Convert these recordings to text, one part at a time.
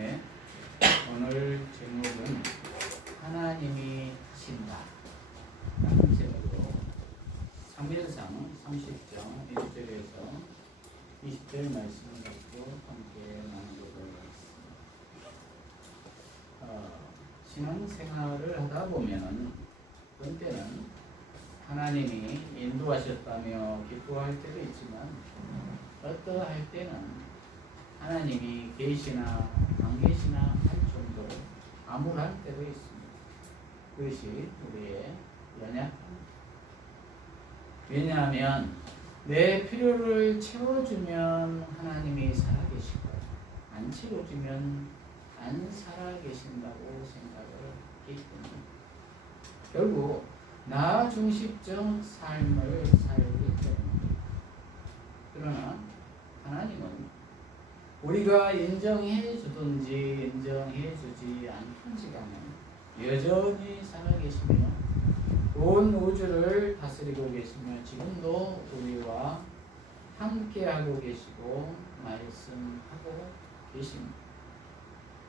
네, 오늘 제목은 하나님이 하신다 라는 제목으로 사무엘상 30장 1절에서 20절 말씀을 갖고 함께 나누도록 하겠습니다. 신앙생활을 하다 보면은 어떤 때는 하나님이 인도하셨다며 기뻐할 때도 있지만 어떠할 때는 하나님이 계시나 안 계시나 할 정도로 암울할 때도 있습니다. 그것이 우리의 연약함입니다. 왜냐하면 내 필요를 채워주면 하나님이 살아계시고 안 채워주면 안 살아계신다고 생각을 했기 때문에 결국 나 중심적 삶을 살기 때문입니다. 그러나 하나님은 우리가 인정해 주든지 인정해 주지 않든지 간에 여전히 살아계시며 온 우주를 다스리고 계시며 지금도 우리와 함께하고 계시고 말씀하고 계십니다.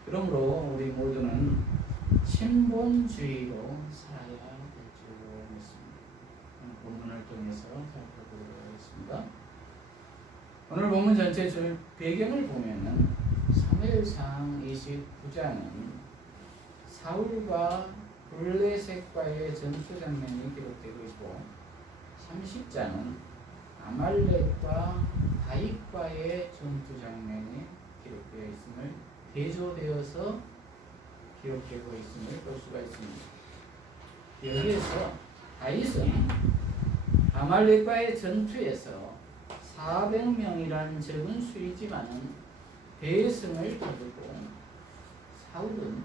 그러므로 우리 모두는 신본주의로 살아야 될 줄 믿습니다. 본문을 통해서 살펴보도록 하겠습니다. 오늘 본문 전체 배경을 보면은 사무엘상 29장은 사울과 블레셋과의 전투 장면이 기록되고 있고 30장은 아말렉과 다윗과의 전투 장면이 기록되어 있음을 대조되어서 기록되고 있음을 볼 수가 있습니다. 여기에서 다윗은 아말렉과의 전투에서 400명이란 적은 수이지만은 대승을 거두고 사울은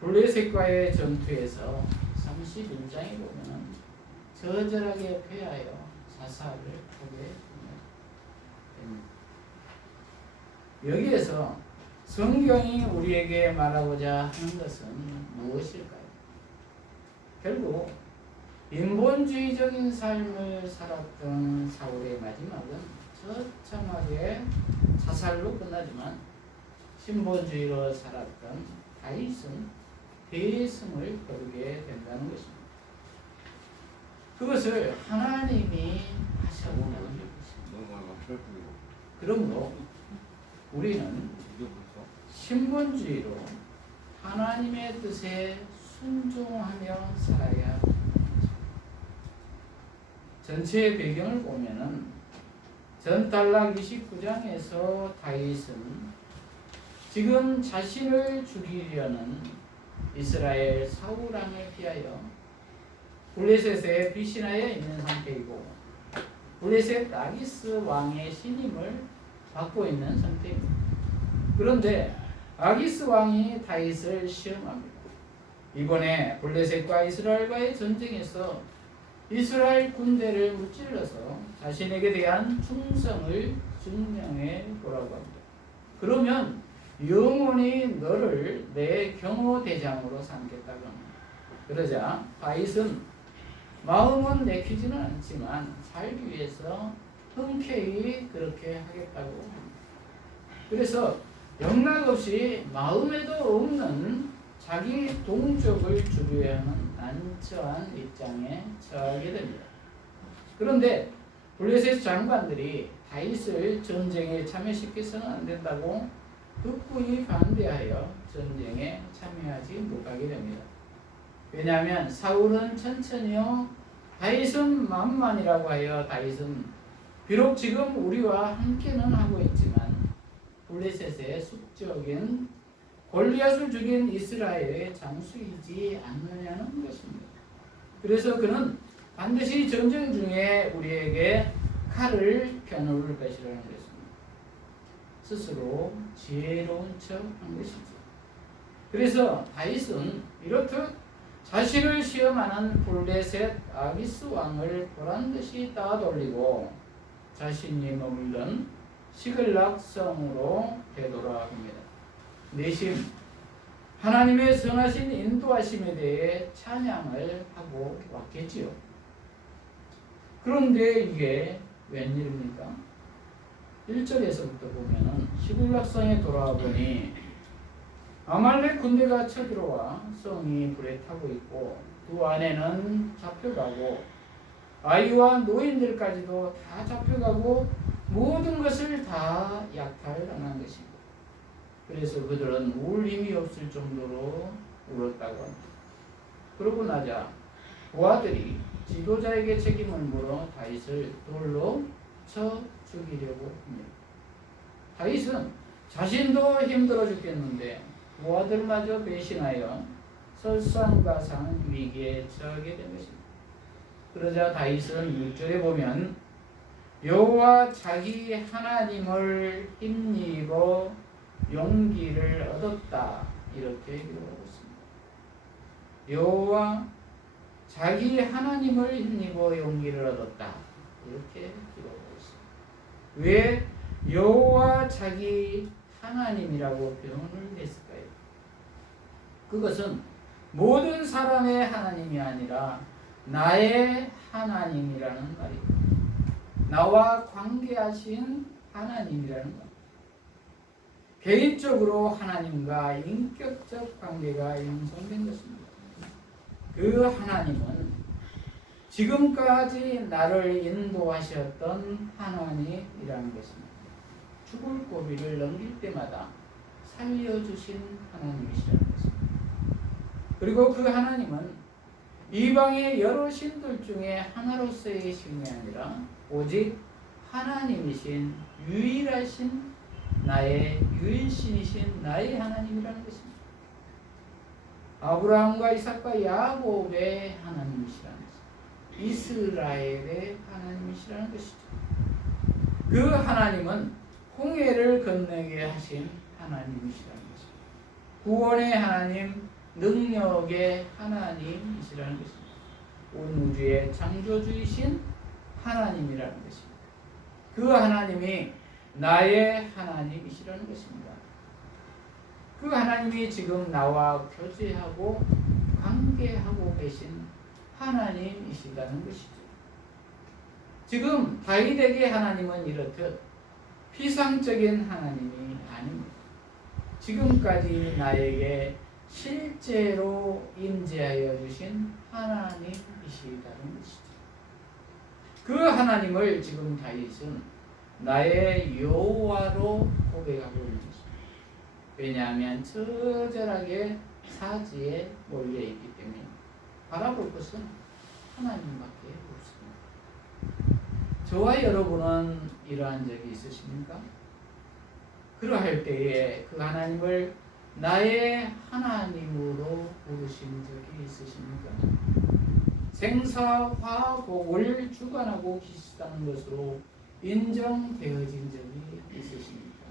블레셋과의 전투에서 31장에 보면은 저절하게 패하여 자살을 하게 됩니다. 여기에서 성경이 우리에게 말하고자 하는 것은 무엇일까요? 결국 인본주의적인 삶을 살았던 사울의 마지막은 처참하게 자살로 끝나지만 신본주의로 살았던 다윗은 대승을 거두게 된다는 것입니다. 그것을 하나님이 하셨다는 것입니다. 그러므로 우리는 신본주의로 하나님의 뜻에 순종하며 살아야 합니다. 전체의 배경을 보면은 전달락 29장에서 다윗은 지금 자신을 죽이려는 이스라엘 사울 왕을 피하여 블레셋에 피신하여 있는 상태이고 블레셋 아기스 왕의 신임을 받고 있는 상태입니다. 그런데 아기스 왕이 다윗을 시험합니다. 이번에 블레셋과 이스라엘과의 전쟁에서 이스라엘 군대를 무찔러서 자신에게 대한 충성을 증명해 보라고 합니다. 그러면 영원히 너를 내 경호대장으로 삼겠다고 합니다. 그러자 다윗은 마음은 내키지는 않지만 살기 위해서 흔쾌히 그렇게 하겠다고 합니다. 그래서 영락없이 마음에도 없는 자기 동족을 주류하는 난처한 입장에 처하게 됩니다. 그런데 블레셋 장관들이 다윗을 전쟁에 참여시켜서는 안 된다고 극구히 반대하여 전쟁에 참여하지 못하게 됩니다. 왜냐하면 사울은 천천히요 다윗은 만만이라고 하여 다윗은 비록 지금 우리와 함께는 하고 있지만 블레셋의 숙적인 골리앗을 죽인 이스라엘의 장수이지 않느냐는 것입니다. 그래서 그는 반드시 전쟁 중에 우리에게 칼을 겨누를 것이라는 것입니다. 스스로 지혜로운 척한 것이죠. 그래서 다윗은 이렇듯 자신을 시험하는 블레셋 아기스 왕을 보란듯이 따돌리고 자신이 머물던 시글락 성으로 되돌아갑니다. 내심 하나님의 선하신 인도하심에 대해 찬양을 하고 왔겠지요. 그런데 이게 웬일입니까? 1절에서부터 보면은 시글락성에 돌아와 보니 아말렉 군대가 쳐들어와 성이 불에 타고 있고 그 안에는 잡혀가고 아이와 노인들까지도 다 잡혀가고 모든 것을 다 약탈당한 것입니다. 그래서 그들은 울 힘이 없을 정도로 울었다고 합니다. 그러고 나자 부하들이 지도자에게 책임을 물어 다윗을 돌로 쳐 죽이려고 합니다. 다윗은 자신도 힘들어 죽겠는데 부하들마저 배신하여 설상가상 위기에 처하게 된 것입니다. 그러자 다윗은 6절에 보면 여호와 자기 하나님을 힘입어 용기를 얻었다 이렇게 기록하고 있습니다. 여호와 자기 하나님을 힘입어 용기를 얻었다 이렇게 기록하고 있습니다. 왜 여호와 자기 하나님이라고 표현을 했을까요? 그것은 모든 사람의 하나님이 아니라 나의 하나님이라는 말입니다. 나와 관계하신 하나님이라는 것. 개인적으로 하나님과 인격적 관계가 형성된 것입니다. 그 하나님은 지금까지 나를 인도하셨던 하나님이라는 것입니다. 죽을 고비를 넘길 때마다 살려주신 하나님이시라는 것입니다. 그리고 그 하나님은 이방의 여러 신들 중에 하나로서의 신이 아니라 오직 하나님이신 유일하신 나의 유일신이신 나의 하나님이라는 것입니다. 아브라함과 이삭과 야곱의 하나님이시라는 것입니다. 이스라엘의 하나님이시라는 것이죠. 그 하나님은 홍해를 건너게 하신 하나님이시라는 것입니다. 구원의 하나님, 능력의 하나님이시라는 것입니다. 온 우주의 창조주이신 하나님이라는 것입니다. 그 하나님이 나의 하나님이시라는 것입니다. 그 하나님이 지금 나와 교제하고 관계하고 계신 하나님이시다는 것이죠. 지금 다윗에게 하나님은 이렇듯 피상적인 하나님이 아닙니다. 지금까지 나에게 실제로 임재하여 주신 하나님이시다는 것이죠. 그 하나님을 지금 다윗은 나의 여호와로 고백하고 있는 것입니다. 왜냐하면 처절하게 사지에 몰려있기 때문에 바라볼 것은 하나님밖에 없습니다. 저와 여러분은 이러한 적이 있으십니까? 그러할 때에 그 하나님을 나의 하나님으로 부르신 적이 있으십니까? 생사화복을 주관하고 계시다는 것으로 인정되어진 적이 있으십니까?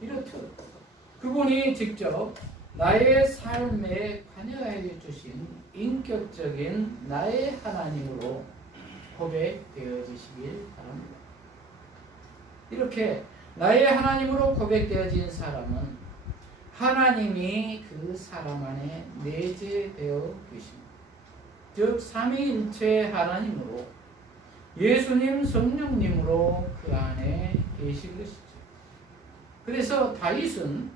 이렇듯 그분이 직접 나의 삶에 관여해 주신 인격적인 나의 하나님으로 고백되어지시길 바랍니다. 이렇게 나의 하나님으로 고백되어진 사람은 하나님이 그 사람 안에 내재되어 계십니다. 즉 삼위일체 하나님으로 예수님 성령님으로 그 안에 계신 것이죠. 그래서 다윗은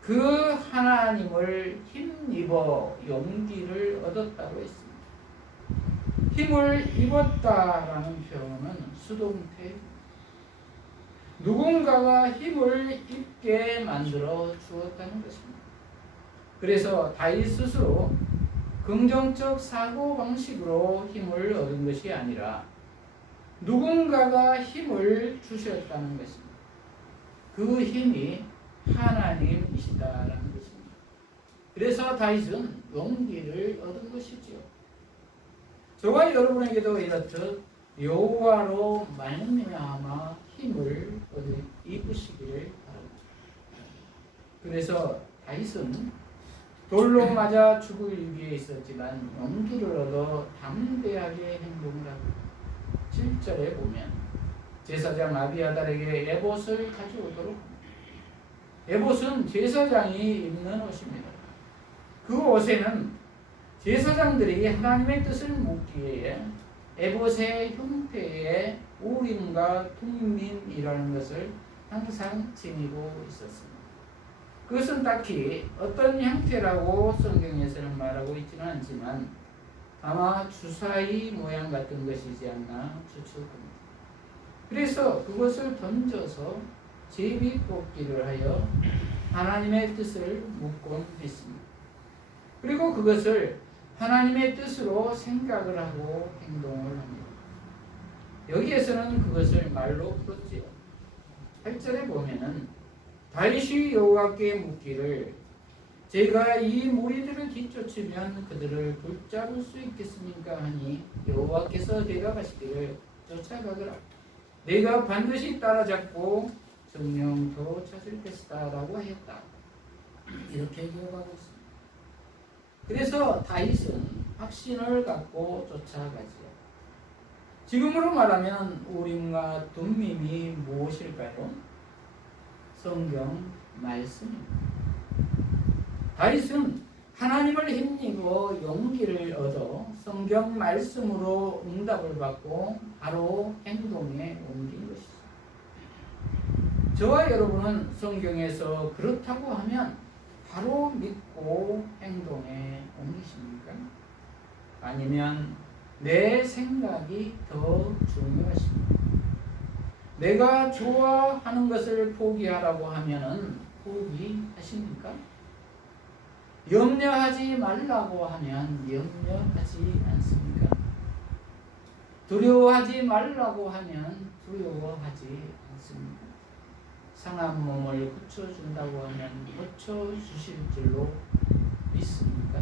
그 하나님을 힘입어 용기를 얻었다고 했습니다. 힘을 입었다라는 표현은 수동태, 누군가가 힘을 입게 만들어 주었다는 것입니다. 그래서 다윗 스스로 긍정적 사고방식으로 힘을 얻은 것이 아니라 누군가가 힘을 주셨다는 것입니다. 그 힘이 하나님이시다라는 것입니다. 그래서 다윗은 용기를 얻은 것이지요. 저와 여러분에게도 이렇듯 여호와로 말미암아 힘을 입으시기를 바랍니다. 그래서 다윗은 돌로 맞아 죽을 위기에 있었지만 용기를 얻어 담대하게 행동을 합니다. 7절에 보면 제사장 아비아달에게 에봇을 가져오도록 합니다. 에봇은 제사장이 입는 옷입니다. 그 옷에는 제사장들이 하나님의 뜻을 묻기에 에봇의 형태의 우림과 툼밈이라는 것을 항상 지니고 있었습니다. 그것은 딱히 어떤 형태라고 성경에서는 말하고 있지는 않지만 아마 주사위 모양 같은 것이지 않나 추측합니다. 그래서 그것을 던져서 제비뽑기를 하여 하나님의 뜻을 묻곤 했습니다. 그리고 그것을 하나님의 뜻으로 생각을 하고 행동을 합니다. 여기에서는 그것을 말로 풀었지요. 8절에 보면은 다윗이 여호와께 묻기를 제가 이 무리들을 뒤쫓으면 그들을 붙잡을 수 있겠습니까 하니 여호와께서 대답하시기를 쫓아가거라 내가 반드시 따라잡고 정령토 찾을 것이다 라고 했다. 이렇게 기록하고 있습니다. 그래서 다윗은 확신을 갖고 쫓아가지요. 지금으로 말하면 우림과 둠밈이 무엇일까요? 성경 말씀입니다. 다윗은 하나님을 힘입어 용기를 얻어 성경 말씀으로 응답을 받고 바로 행동에 옮긴 것이죠. 저와 여러분은 성경에서 그렇다고 하면 바로 믿고 행동에 옮기십니까? 아니면 내 생각이 더 중요하십니까? 내가 좋아하는 것을 포기하라고 하면은 포기하십니까? 염려하지 말라고 하면 염려하지 않습니까? 두려워하지 말라고 하면 두려워하지 않습니까? 상한 몸을 고쳐준다고 하면 고쳐주실 줄로 믿습니까?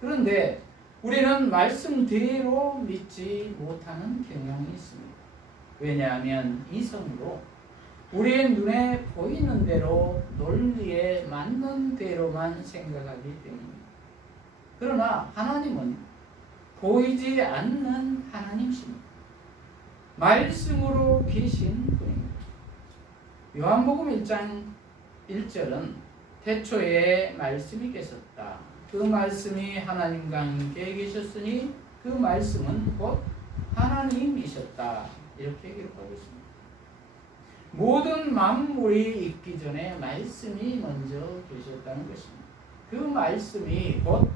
그런데 우리는 말씀대로 믿지 못하는 경향이 있습니다. 왜냐하면 이성으로 우리의 눈에 보이는 대로 논리에 맞는 대로만 생각하기 때문입니다. 그러나 하나님은 보이지 않는 하나님이십니다. 말씀으로 계신 분입니다. 요한복음 1장 1절은 태초에 말씀이 계셨다. 그 말씀이 하나님과 함께 계셨으니 그 말씀은 곧 하나님이셨다. 이렇게 기록하고 있습니다. 모든 만물이 있기 전에 말씀이 먼저 계셨다는 것입니다. 그 말씀이 곧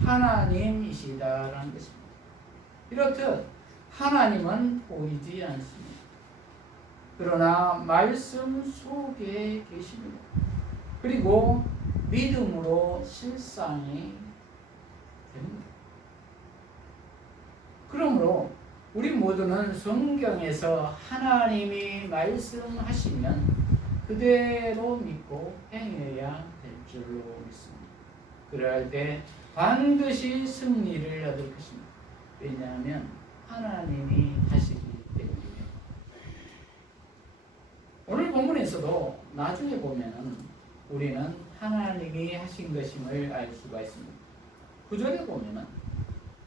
하나님이시다라는 것입니다. 이렇듯 하나님은 보이지 않습니다. 그러나 말씀 속에 계십니다. 그리고 믿음으로 실상이 됩니다. 그러므로 우리 모두는 성경에서 하나님이 말씀하시면 그대로 믿고 행해야 될 줄로 믿습니다. 그럴 때 반드시 승리를 얻을 것입니다. 왜냐하면 하나님이 하시기 때문입니다. 오늘 본문에서도 나중에 보면은 우리는 하나님이 하신 것임을 알 수가 있습니다. 9절에 보면은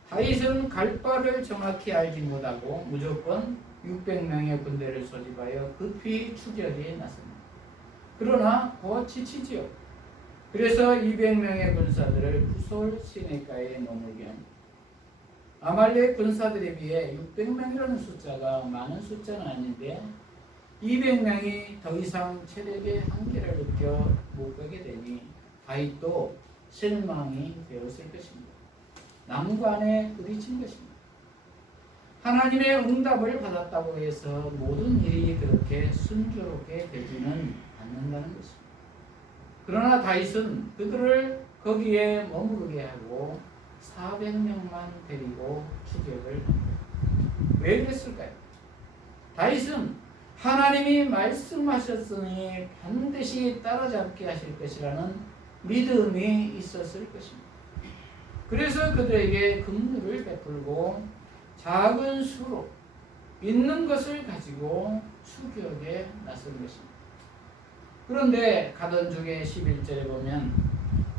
다윗은 갈 바를 정확히 알지 못하고 무조건 600명의 군대를 소집하여 급히 추격에 나섭니다. 그러나 곧 지치지요. 그래서 200명의 군사들을 부솔 시내가에 머물게 합니다. 아말렉 군사들에 비해 600명이라는 숫자가 많은 숫자는 아닌데 200명이 더 이상 체력의 한계를 느껴 못 가게 되니 다윗도 실망이 되었을 것입니다. 난관에 부딪힌 것입니다. 하나님의 응답을 받았다고 해서 모든 일이 그렇게 순조롭게 되지는 않는다는 것입니다. 그러나 다윗은 그들을 거기에 머무르게 하고 400명만 데리고 추격을 합니다. 왜 그랬을까요? 다윗은 하나님이 말씀하셨으니 반드시 따라잡게 하실 것이라는 믿음이 있었을 것입니다. 그래서 그들에게 긍휼을 베풀고 작은 수로 있는 것을 가지고 추격에 나선 것입니다. 그런데 가던 중에 11절에 보면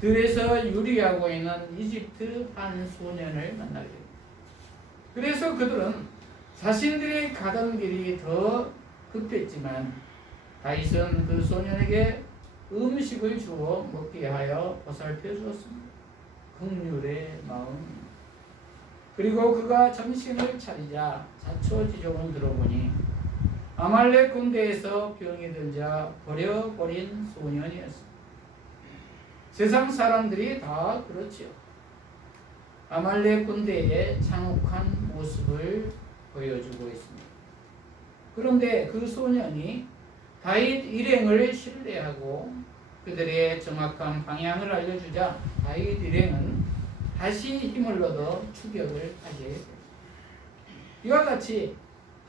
들에서 유리하고 있는 이집트 한 소년을 만나게 됩니다. 그래서 그들은 자신들이 가던 길이 더 급했지만 다윗은 그 소년에게 음식을 주어 먹게 하여 보살펴 주었습니다. 긍휼의 마음입니다. 그리고 그가 정신을 차리자 자초지종을 들어보니 아말렉 군대에서 병이 들자 버려버린 소년이었습니다. 세상 사람들이 다 그렇지요. 아말렉 군대의 잔혹한 모습을 보여주고 있습니다. 그런데 그 소년이 다윗 일행을 신뢰하고 그들의 정확한 방향을 알려주자 다윗 일행은 다시 힘을 얻어 추격을 하게 됩니다. 이와 같이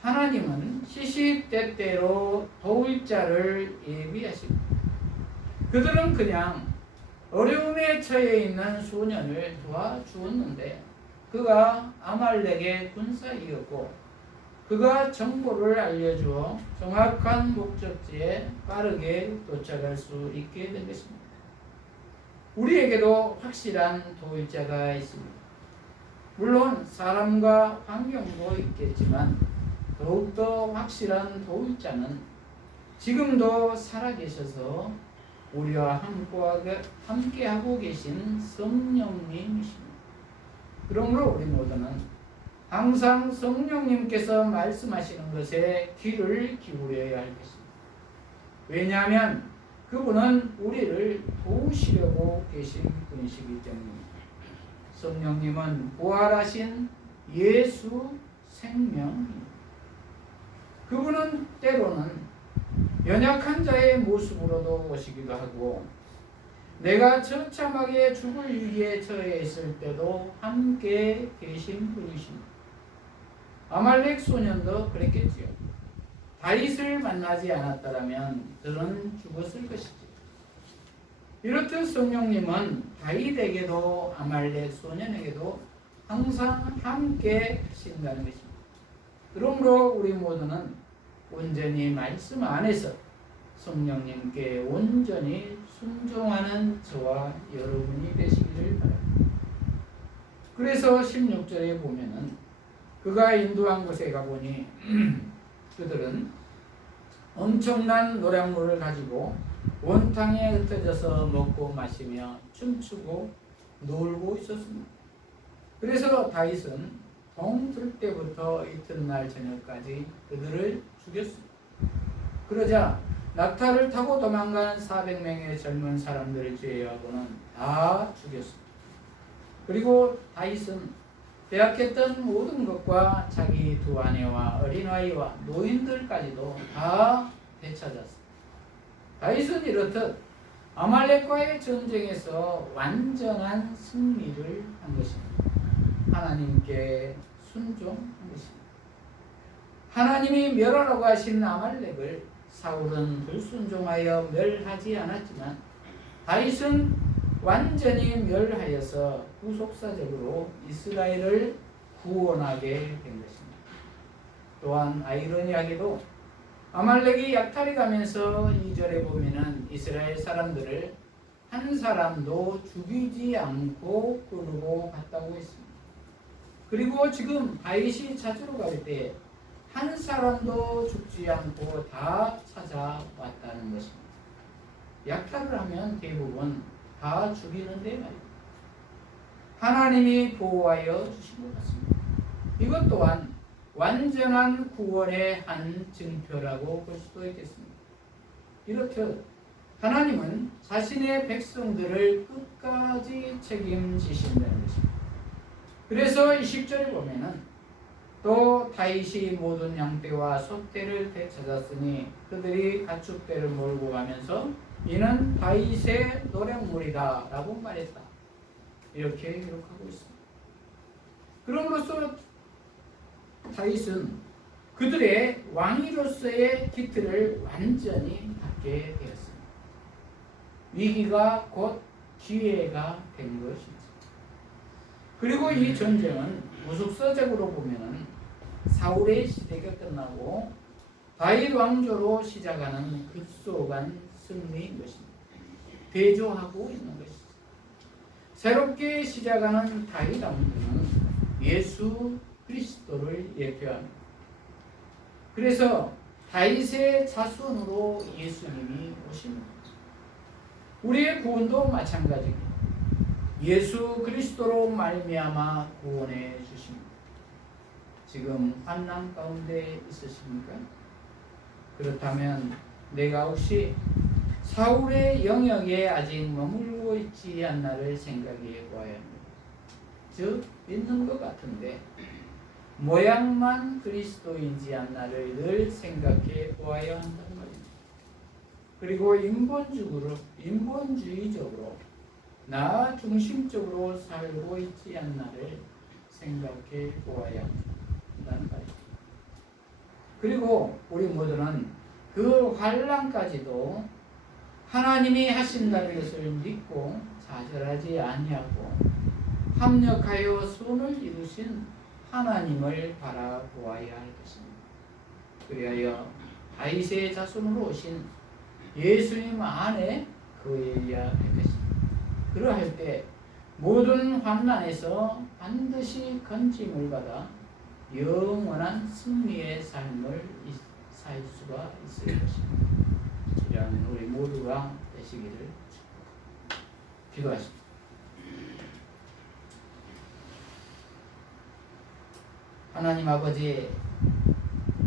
하나님은 시시때때로 도울 자를 예비하십니다. 그들은 그냥 어려움에 처해 있는 소년을 도와주었는데 그가 아말렉의 군사이었고 그가 정보를 알려주어 정확한 목적지에 빠르게 도착할 수 있게 된 것입니다. 우리에게도 확실한 도울자가 있습니다. 물론 사람과 환경도 있겠지만 더욱더 확실한 도울자는 지금도 살아계셔서 우리와 함께하고 계신 성령님이십니다. 그러므로 우리 모두는 항상 성령님께서 말씀하시는 것에 귀를 기울여야 할 것입니다. 왜냐하면 그분은 우리를 도우시려고 계신 분이시기 때문입니다. 성령님은 부활하신 예수 생명입니다. 그분은 때로는 연약한 자의 모습으로도 오시기도 하고 내가 처참하게 죽을 위기에 처해 있을 때도 함께 계신 분이십니다. 아말렉 소년도 그랬겠지요. 다윗을 만나지 않았더라면 그는 죽었을 것이지. 이렇듯 성령님은 다윗에게도 아말렉 소년에게도 항상 함께 하신다는 것입니다. 그러므로 우리 모두는 온전히 말씀 안에서 성령님께 온전히 순종하는 저와 여러분이 되시기를 바랍니다. 그래서 16절에 보면은 그가 인도한 곳에 가보니 그들은 엄청난 노량물을 가지고 원탕에 흩어져서 먹고 마시며 춤추고 놀고 있었습니다. 그래서 다윗은 동들 때부터 이튿날 저녁까지 그들을 죽였습니다. 그러자 낙타를 타고 도망간 400명의 젊은 사람들을 제외하고는 다 죽였습니다. 그리고 다윗은 빼앗겼던 모든 것과 자기 두 아내와 어린아이와 노인들까지도 다 되찾았습니다. 다윗은 이렇듯 아말렉과의 전쟁에서 완전한 승리를 한 것입니다. 하나님께 순종한 것입니다. 하나님이 멸하라고 하신 아말렉을 사울은 불순종하여 멸하지 않았지만 다윗은 완전히 멸하여서 후속사적으로 이스라엘을 구원하게 된 것입니다. 또한 아이러니하게도 아말렉이 약탈해 가면서 2절에 보면은 이스라엘 사람들을 한 사람도 죽이지 않고 끌고 갔다고 했습니다. 그리고 지금 다윗이 찾으러 갈 때 한 사람도 죽지 않고 다 찾아왔다는 것입니다. 약탈을 하면 대부분 다 죽이는데 말입니다. 하나님이 보호하여 주신 것 같습니다. 이것 또한 완전한 구원의 한 증표라고 볼 수도 있겠습니다. 이렇듯 하나님은 자신의 백성들을 끝까지 책임지신다는 것입니다. 그래서 20절에 보면은 또 다윗이 모든 양떼와 소떼를 되찾았으니 그들이 가축대를 몰고 가면서 이는 다윗의 노랫물이다 라고 말했다. 이렇게 기록하고 있습니다. 그럼으로써 다윗은 그들의 왕으로서의 기틀을 완전히 받게 되었습니다. 위기가 곧 기회가 된 것이죠. 그리고 이 전쟁은 무속서적으로 보면은 사울의 시대가 끝나고 다윗 왕조로 시작하는 급속한 승리인 것입니다. 대조하고 있는 것이죠. 새롭게 시작하는 다윗 왕조는 예수 그리스도를 예표합니다. 그래서 다윗의 자손으로 예수님이 오십니다. 우리의 구원도 마찬가지입니다. 예수 그리스도로 말미암아 구원해 주십니다. 지금 환난 가운데 있으십니까? 그렇다면 내가 혹시 사울의 영역에 아직 머물고 있지 않나를 생각해 보아야 합니다. 즉 있는 것 같은데 모양만 그리스도인지 않나를 늘 생각해 보아야 한다는 말입니다. 그리고 인본주의적으로 나 중심적으로 살고 있지 않나를 생각해 보아야 한다는 말입니다. 그리고 우리 모두는 그 환난까지도 하나님이 하신다는 것을 믿고 좌절하지 아니하고 합력하여 선을 이루신 하나님을 바라보아야 할 것입니다. 그리하여 다윗의 자손으로 오신 예수님 안에 거해야 할 것입니다. 그러할 때 모든 환난에서 반드시 건짐을 받아 영원한 승리의 삶을 살 수가 있을 것입니다. 이런 우리 모두가 되시기를 기도하십시오. 하나님 아버지,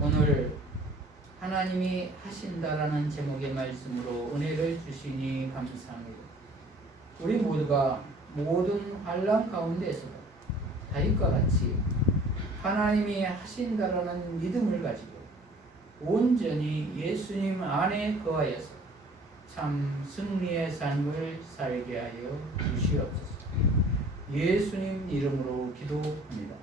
오늘 하나님이 하신다라는 제목의 말씀으로 은혜를 주시니 감사합니다. 우리 모두가 모든 환난 가운데서도 다윗과 같이 하나님이 하신다라는 믿음을 가지고 온전히 예수님 안에 거하여서 참 승리의 삶을 살게 하여 주시옵소서. 예수님 이름으로 기도합니다.